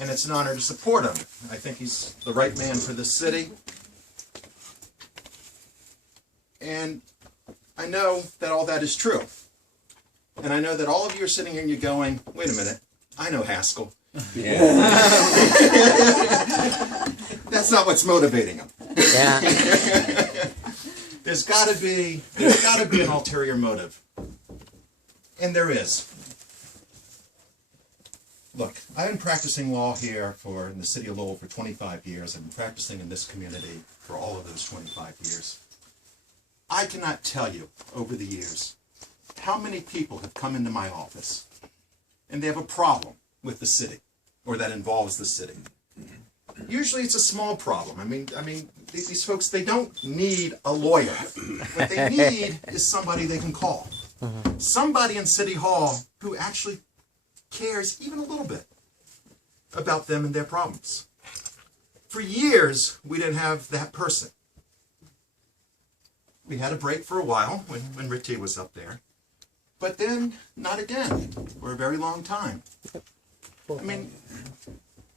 and it's an honor to support him. I think he's the right man for this city. And I know that all that is true. And I know that all of you are sitting here and you're going, wait a minute, I know Haskell. Yeah. That's not what's motivating him. Yeah. There's got to be an ulterior motive. And there is. Look, I've been practicing law here in the city of Lowell for 25 years. I've been practicing in this community for all of those 25 years. I cannot tell you over the years how many people have come into my office and they have a problem with the city or that involves the city. Usually it's a small problem. I mean, these folks, they don't need a lawyer. What they need is somebody they can call. Somebody in City Hall who actually cares even a little bit about them and their problems. For years, we didn't have that person. We had a break for a while when Richie was up there. But then, not again, for a very long time. I mean,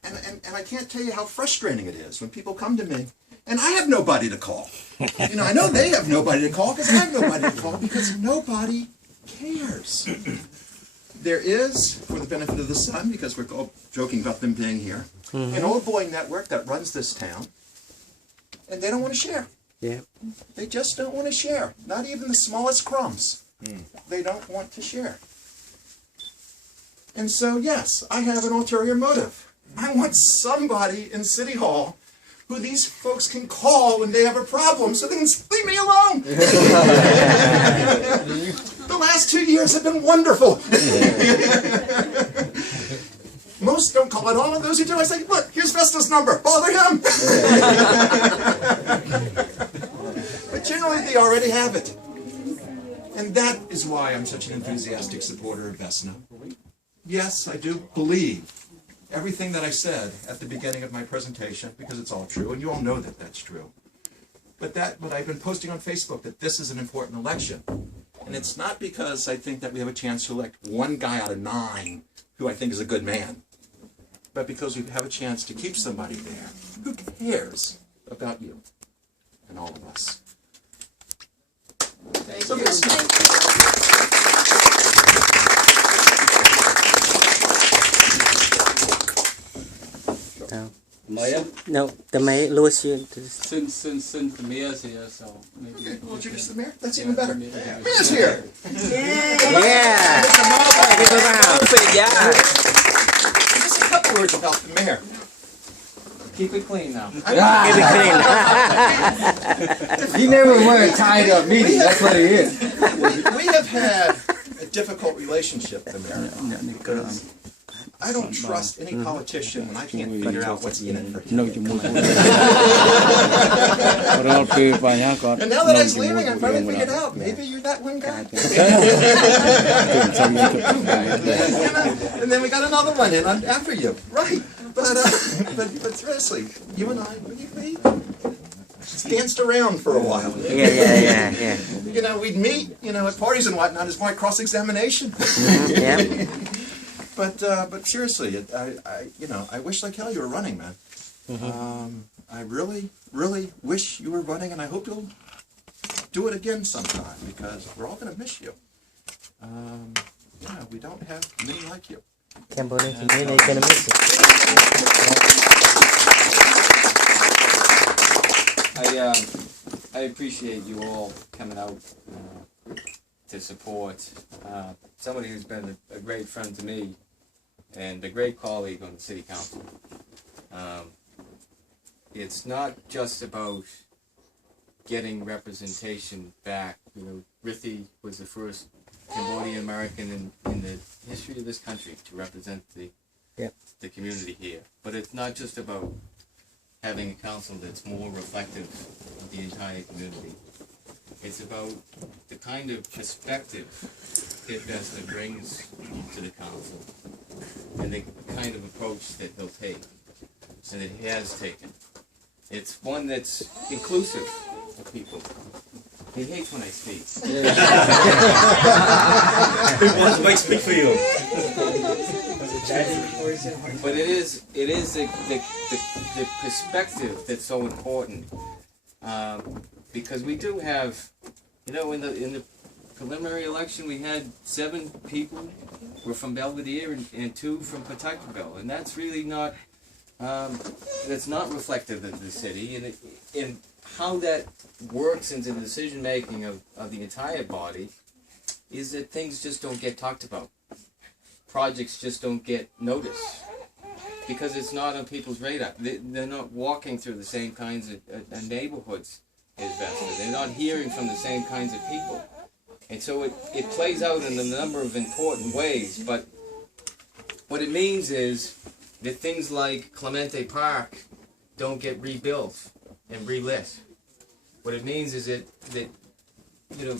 and I can't tell you how frustrating it is when people come to me, and I have nobody to call. You know, I know they have nobody to call because I have nobody to call because nobody cares. There is, for the benefit of the Sun, because we're all joking about them being here, an old boy network that runs this town, and they don't want to share. Yeah. They just don't want to share. Not even the smallest crumbs. They don't want to share. And so, yes, I have an ulterior motive. I want somebody in City Hall who these folks can call when they have a problem so they can leave me alone. The last 2 years have been wonderful. Most don't call at all, and those who do, I say, look, here's Vesna's number. Bother him. But generally, they already have it. And that is why I'm such an enthusiastic supporter of Vesna. Yes, I do believe everything that I said at the beginning of my presentation, because it's all true, and you all know that that's true. But I've been posting on Facebook that this is an important election. And it's not because I think that we have a chance to elect one guy out of 9 who I think is a good man, but because we have a chance to keep somebody there who cares about you and all of us. Thank you. Mayor? No, the mayor, Louis, Since the mayor's here, so maybe... Okay, we'll introduce the mayor. That's even better. Mayor's here. Yeah. Just a couple words about the mayor. Keep it clean now. Keep it clean. He never went a tied up meeting, that's what he is. We have had a difficult relationship, the mayor, because I don't trust any politician when I can't figure out what's in it for him. And now that he's leaving, I finally figured out, maybe you're that one guy. And then we got another one in after you. Right. But seriously, you and I, we danced around for a while. Yeah. You know, we'd meet, at parties and whatnot as my cross-examination. Yeah. But seriously, I wish like hell you were running, man. I really, really wish you were running, and I hope you'll do it again sometime, because we're all going to miss you. We don't have many like you. Can't believe you really gonna miss it. I appreciate you all coming out to support somebody who's been a great friend to me and a great colleague on the city council. It's not just about getting representation back. Rithi was the first Cambodian American in the history of this country to represent the community here. But it's not just about having a council that's more reflective of the entire community. It's about the kind of perspective that Vesna brings to the council and the kind of approach that he'll take and that he has taken. It's one that's inclusive of people. He hates when I speak. Who wants to speak for you? But it is the perspective that's so important, because we do have, in the preliminary election we had 7 people were from Belvedere and 2 from Pawtuckaville, and that's really not that's not reflective of the city, and how that works into the decision making of the entire body is that things just don't get talked about. Projects just don't get noticed because it's not on people's radar. They're not walking through the same kinds of neighborhoods as Vesna. They're not hearing from the same kinds of people. And so it plays out in a number of important ways, but what it means is that things like Clemente Park don't get rebuilt and relit. What it means is that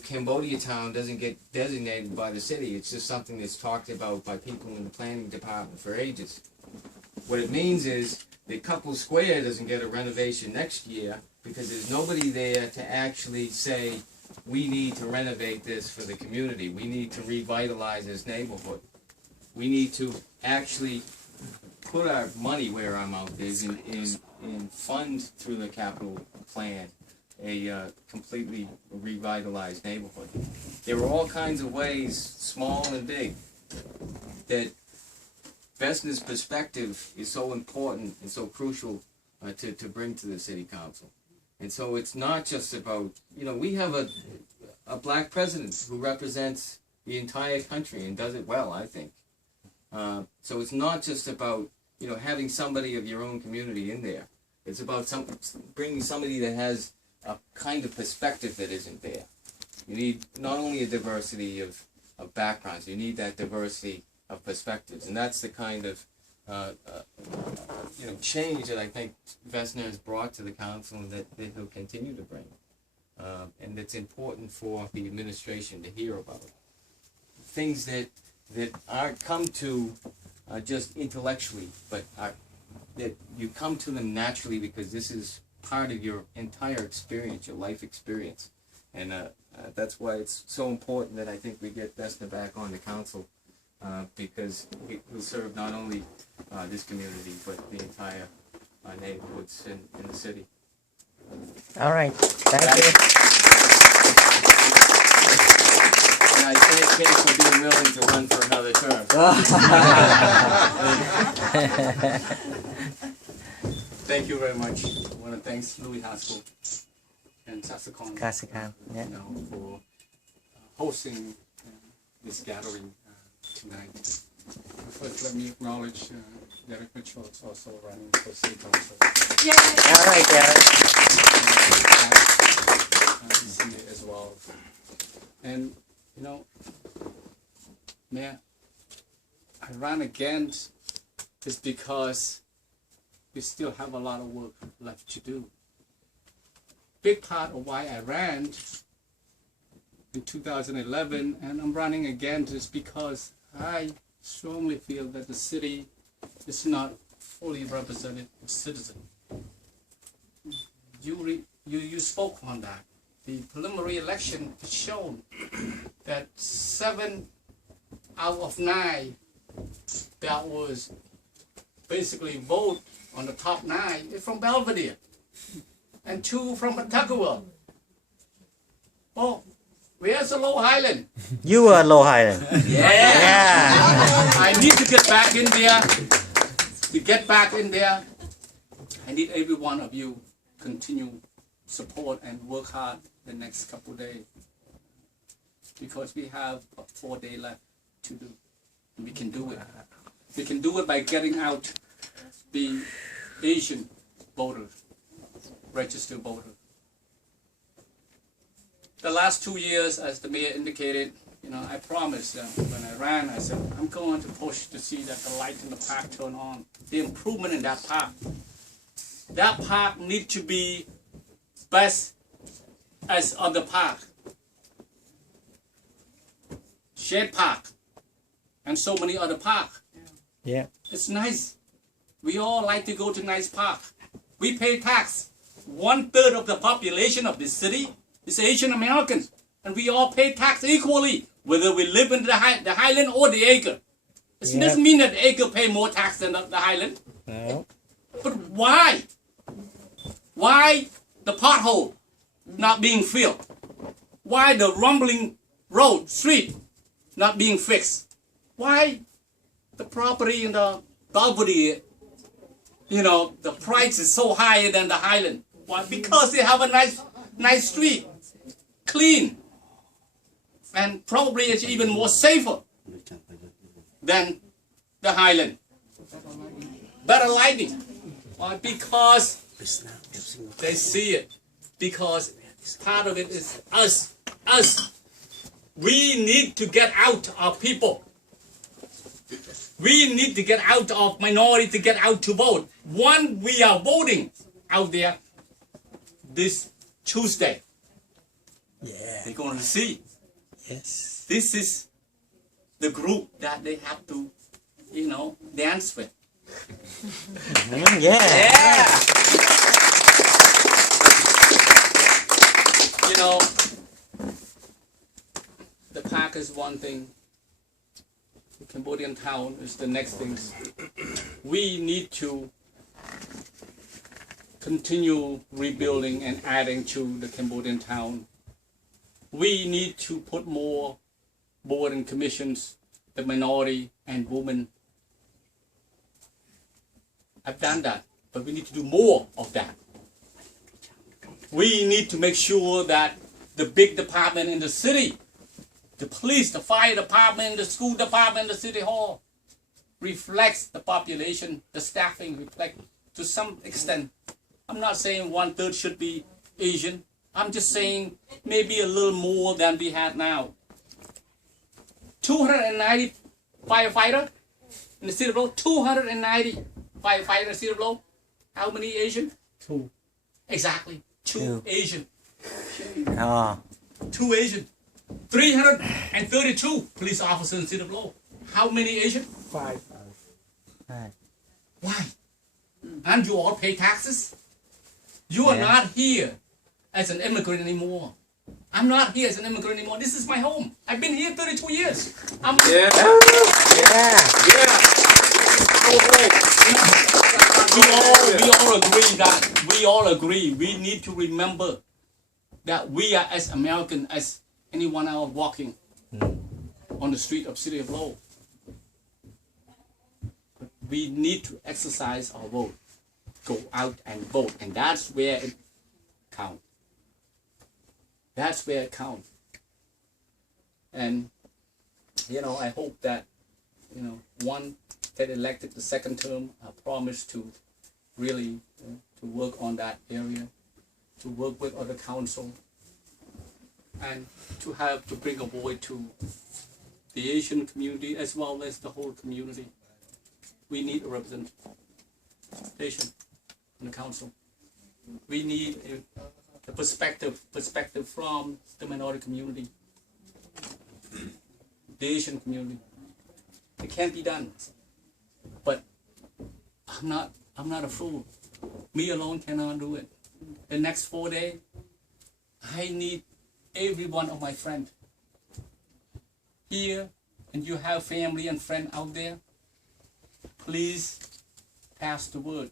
Cambodia Town doesn't get designated by the city. It's just something that's talked about by people in the planning department for ages. What it means is that Couple Square doesn't get a renovation next year because there's nobody there to actually say, we need to renovate this for the community. We need to revitalize this neighborhood. We need to actually put our money where our mouth is and fund through the capital plan a completely revitalized neighborhood. There are all kinds of ways, small and big, that Vesna's perspective is so important and so crucial to bring to the city council. And so it's not just about, we have a black president who represents the entire country and does it well, I think. So it's not just about, having somebody of your own community in there. It's about bringing somebody that has a kind of perspective that isn't there. You need not only a diversity of backgrounds, you need that diversity of perspectives. And that's the kind of change that I think Vesna has brought to the council and that he'll continue to bring. And that's important for the administration to hear about. Things that aren't come to just intellectually, but that you come to them naturally because this is part of your entire experience, your life experience. And that's why it's so important that I think we get Vesna back on the council, because he will serve not only this community, but the entire neighborhoods in the city. All right. Thank you. And I thank him for being willing to run for another term. Thank you very much. I want to thank Louis Haskell and Sassacon, Classical. Yeah. for hosting this gathering tonight. First, let me acknowledge Derek Mitchell is also running for City Council. All right, Derek. He's here as well. And, Mayor, I ran again is because we still have a lot of work left to do. Big part of why I ran in 2011 and I'm running again is because I strongly feel that the city is not fully represented with citizens. You spoke on that. The preliminary election has shown that 7 out of 9 that was basically vote on the top 9 is from Belvedere and 2 from Pawtuckaville. Well, where's the Low Highland? You are Low Highland. Yeah. I need to get back in there. To get back in there, I need every one of you continue support and work hard the next couple of days, because we have a 4 day left to do. We can do it. We can do it by getting out the Asian voters, registered voters. The last 2 years, as the mayor indicated, I promised when I ran, I said, I'm going to push to see that the light in the park turn on. The improvement in that park. That park needs to be best as on the park. Shade Park. And so many other parks. Yeah. It's nice. We all like to go to nice park. We pay tax. 1/3 of the population of this city is Asian Americans. And we all pay tax equally, whether we live in the highland or the acre. It doesn't mean that the acre pay more tax than the highland. No. But why? Why the pothole not being filled? Why the rumbling road, street not being fixed? Why the property in the Belvedere, the price is so higher than the highland? Why? Because they have a nice street, clean, and probably it's even more safer than the highland. Better lighting. Why? Because they see it. Because part of it is us. We need to get out of people. We need to get out of minority to get out to vote. When we are voting out there this Tuesday, they're going to see. Yes. This is the group that they have to, dance with. Yeah. The park is one thing. The Cambodian town is the next thing. We need to continue rebuilding and adding to the Cambodian town. We need to put more board and commissions, the minority and women. I've done that, but we need to do more of that. We need to make sure that the big department in the city, the police, the fire department, the school department, the city hall, reflects the population, the staffing reflect to some extent. I'm not saying 1/3 should be Asian. I'm just saying maybe a little more than we have now. 290 firefighter in the city of Low. 290 firefighter in the city of Low. How many Asian? 2. Exactly. 2 Asian. Oh. 2 Asian. 332 police officers in the city of Low. How many Asian? 5. Why? And you all pay taxes? You are not here as an immigrant anymore. I'm not here as an immigrant anymore. This is my home. I've been here 32 years. Yeah. We all agree. We need to remember that we are as American as anyone else walking on the street of City of Low. We need to exercise our vote. Go out and vote, and that's where it counts. That's where it counts. And I hope that one get elected the second term. I promise to really to work on that area, to work with other council, and to bring a voice to the Asian community as well as the whole community. We need a representation in the council. We need a perspective from the minority community, the Asian community. It can't be done, but I'm not a fool. Me alone cannot do it. The next 4 days, I need every one of my friends here, and you have family and friends out there. Please pass the word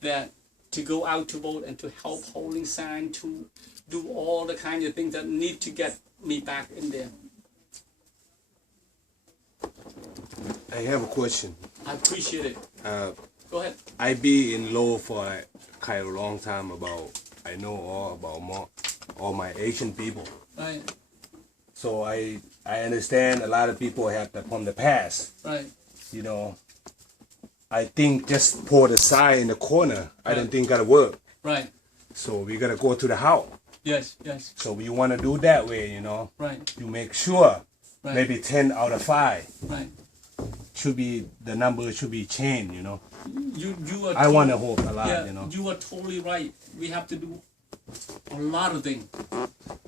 that to go out to vote and to help holding sign, to do all the kind of things that need to get me back in there. I have a question. I appreciate it. Go ahead. I be in law for kind of a long time I know all about all my Asian people. Right. So I understand a lot of people have that from the past. Right. I think just pour the sign in the corner, I don't think gotta work. Right. So we gotta go to the house. Yes. So we wanna do that way, Right. You make sure Right. maybe 10 out of 5 Right. should be, the number should be changed, You are. I wanna hope a lot, Yeah, you are totally right. We have to do a lot of things.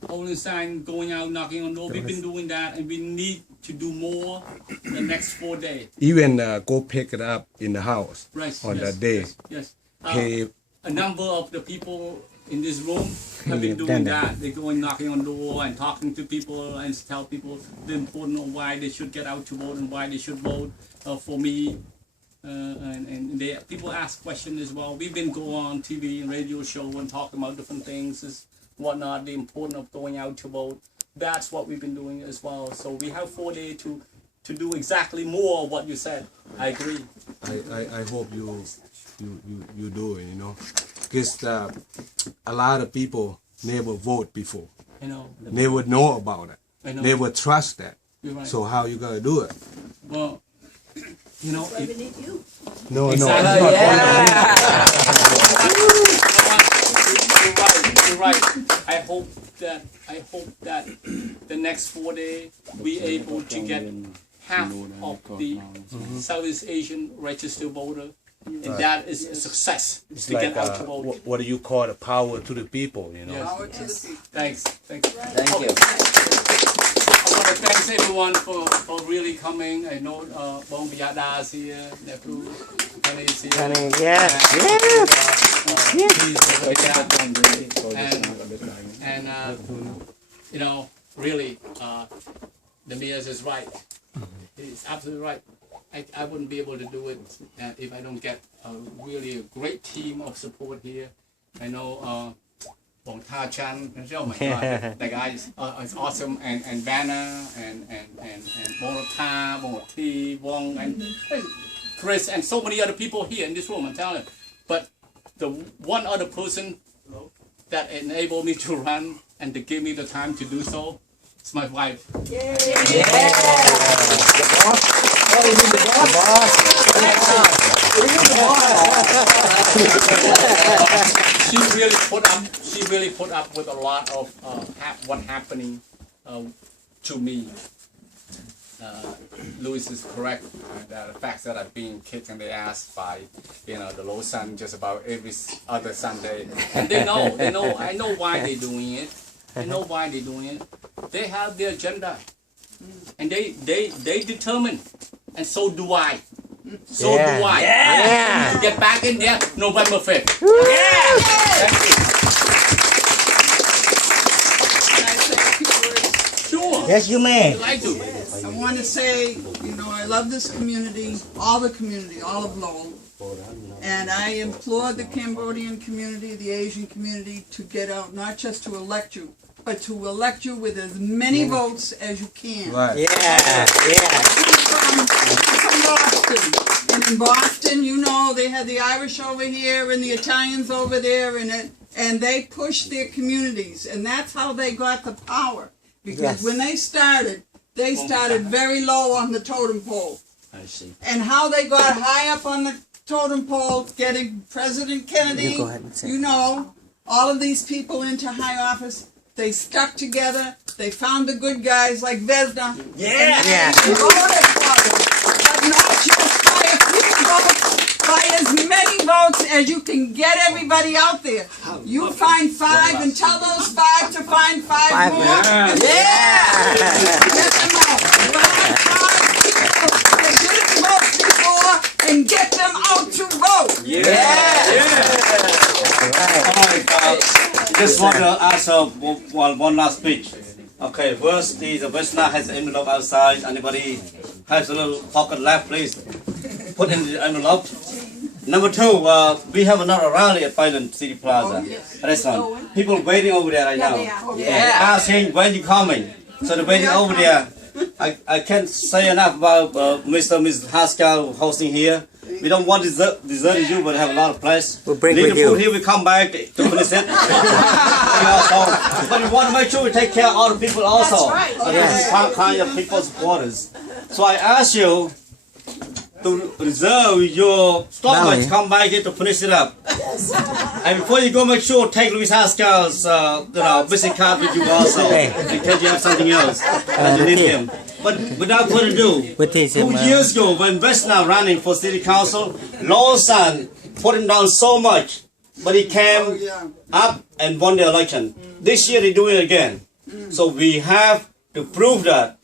Holding sign, going out, knocking on door. We've been doing that, and we need to do more the next 4 days. Even go pick it up in the house Right. on yes, that day. Yes. Pay A number of the people in this room have been doing that. They're going knocking on the door and talking to people and tell people the importance of why they should get out to vote and why they should vote for me. And people ask questions as well. We've been going on TV and radio show and talking about different things, whatnot, the importance of going out to vote. That's what we've been doing as well. So we have 4 days to do exactly more of what you said. I agree. I hope you do it, you know, because a lot of people never vote before. I know. Never know about it. I know. Never trust that. You're right. So how you gonna do it? Well, you know, No, exactly. no. You're right. I hope that the next 4 days we able to get half of the Southeast Asian registered voter, and that is a success. It's to like get out to vote. what do you call the power to the people, you know? Yes. Power to the people. Thanks. Thank you. I want to thank everyone for really coming. I know Bong Biada is here, Nephew Penny is here. Penny, yes, And you know, really, the mayor is right. He's absolutely right. I wouldn't be able to do it if I don't get really a great team of support here. I know Bong Ta Chan, oh my God, that guy is awesome, and Vanna, and Bong Ta, Bong T, Wong, and Chris, and so many other people here in this room, I'm telling you. But the one other person that enabled me to run and to give me the time to do so, it's my wife. She really put up with a lot of what happening to me. Louis is correct. The fact that I've been kicked in the ass by, the Low Sun just about every other Sunday, and they know. I know why they're doing it. They have their agenda, and they determine, and so do I. So do I. To get back in there November 5th. Thank you. Can I say a few words? Sure. Yes, you may. I'd like to. I want to say, I love this community, all of Lowell. And I implore the Cambodian community, the Asian community, to get out, not just to elect you, but to elect you with as many votes as you can. Right. Yeah. I'm from Boston. And in Boston, they had the Irish over here and the Italians over there, and they pushed their communities. And that's how they got the power. Because when they started very low on the totem pole. I see. And how they got high up on the totem pole, getting President Kennedy, You go ahead and say. all of these people into high office. They stuck together. They found the good guys like Vesna. Yeah. They voted for them. But not just by a few votes, by as many votes as you can get everybody out there. You find 5 and tell those 5 to find 5 more. Yeah. Get them out. Find 5 people that didn't vote before and get them out to vote. Just want to ask one last speech. Okay, first the Vesna has an envelope outside. Anybody has a little pocket left, please put in the envelope. Number 2, we have another rally at Thailand City Plaza restaurant. People waiting over there right now. Asking when you coming. So they're waiting over there. I can't say enough about Mr. and Mrs. Haskell hosting here. We don't want to desert you, but have a lot of place. We'll bring Leave with the you. food here, we come back to finish it. But we want to make sure we take care of other people also. This is kind of people supporters. So I ask you to reserve your stomach to come back here to finish it up. And before you go, make sure take Louis Haskell's visit card with you also, in case you have something else and you need him. But without further ado, 2 years ago when Vesna running for city council, Lawson put him down so much, but he came up and won the election. This year they do it again. So we have to prove that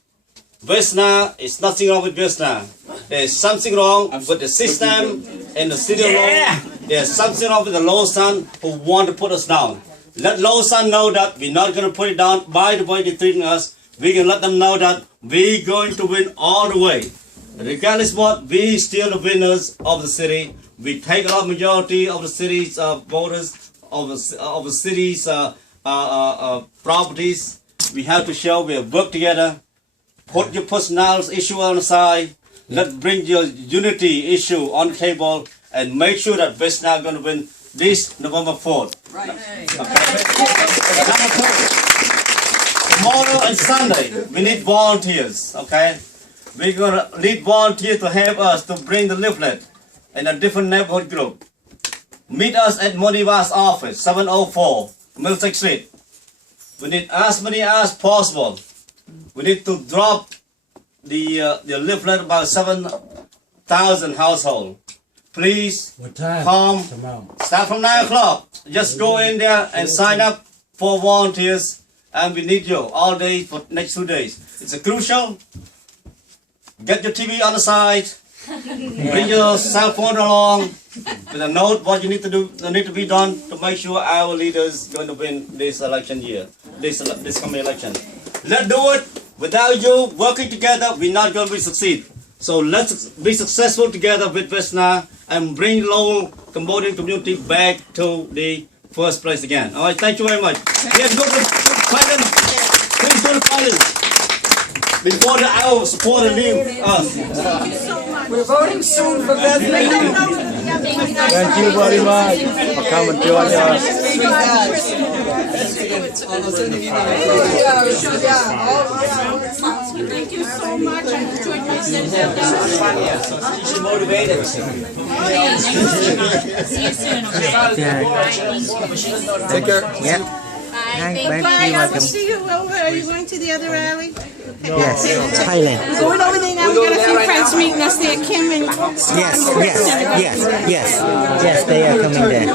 Vesna is nothing wrong with Vesna. There's something wrong with the system and the city law. There's something wrong with the Lawson who want to put us down. Let Lawson know that we're not going to put it down by the way they're treating us. We can let them know that we're going to win all the way. Regardless what, we still the winners of the city. We take a majority of the city's voters, of the city's properties. We have to show we have worked together. Put your personal issue on the side. Let's bring your unity issue on the table and make sure that Vesna is going to win this November 4th. Right. Tomorrow and Sunday, we need volunteers, okay? We're going to need volunteers to help us to bring the leaflet in a different neighborhood group. Meet us at Moniva's office, 704 Middlesex Street. We need as many as possible. We need to drop the leaflet about 7,000 households. Please come. Start from 9 o'clock. Just go in there and sign up for volunteers. And we need you all day for next 2 days. It's a crucial. Get your TV on the side. Bring your cell phone along with a note what you need to do, need to be done to make sure our leaders going to win this election year, this coming election. Let's do it. Without you working together, we're not going to succeed. So let's be successful together with Vesna and bring Lowell Cambodian community back to the first place again. All right, thank you very much. Yes, go to the president. Please go to the president. Before the hour support and leave us. We're voting soon for Vesna. Thank you very much for coming to us. Thank you so much. I enjoyed myself. She's motivated. See you soon, okay? Take care. Yeah. Bye. Bye. Bye. You're welcome. See you over. Are you going to the other alley? Yes. Thailand. Going over there now. We got a few friends meeting us there. Kim and Yes, they are coming there.